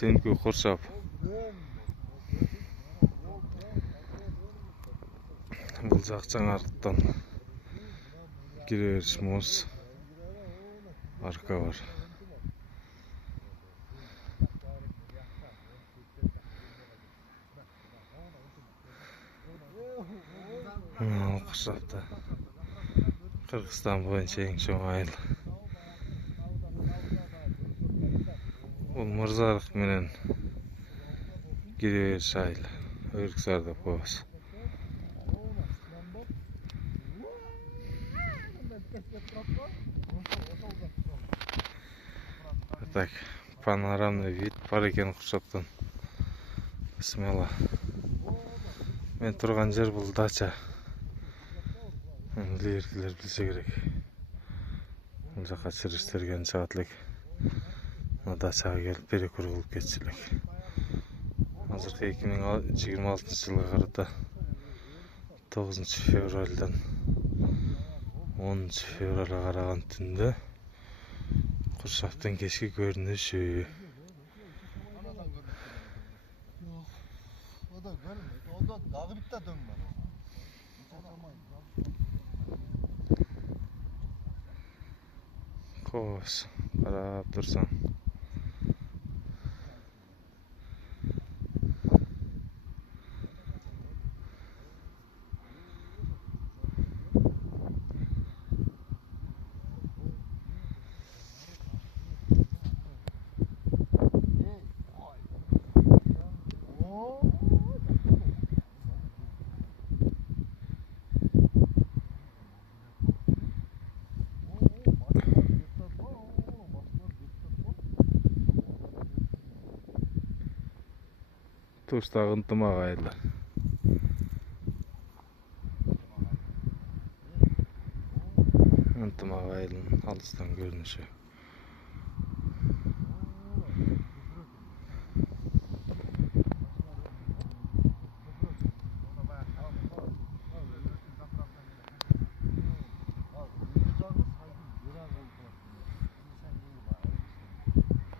Түнкү курсап. Бул жак жаңарыктан киребериш моз арка бар. Курсапта Кыргызстан боюнча эң чоң айыл. Бул Мырзарык менен киребериш айыл. Өрүксар деп коебуз. Так, панорамный вид бар экен Курсаптан. Смело. Мен турган жер бул дача. Илгеркилер билсе керек. Бул жака чырыштырген чыгат элек. Дачага келип перекур кылып кетчү элек. Азыркы 2026 жылга карата 9 февралдан 10 февралга караган түндө Курсаптын кечки көрүнүшү. Коз, карап турсаң. Туштагы ынтымак айылы. Ынтымак айылынын алыстан көрүнүшү.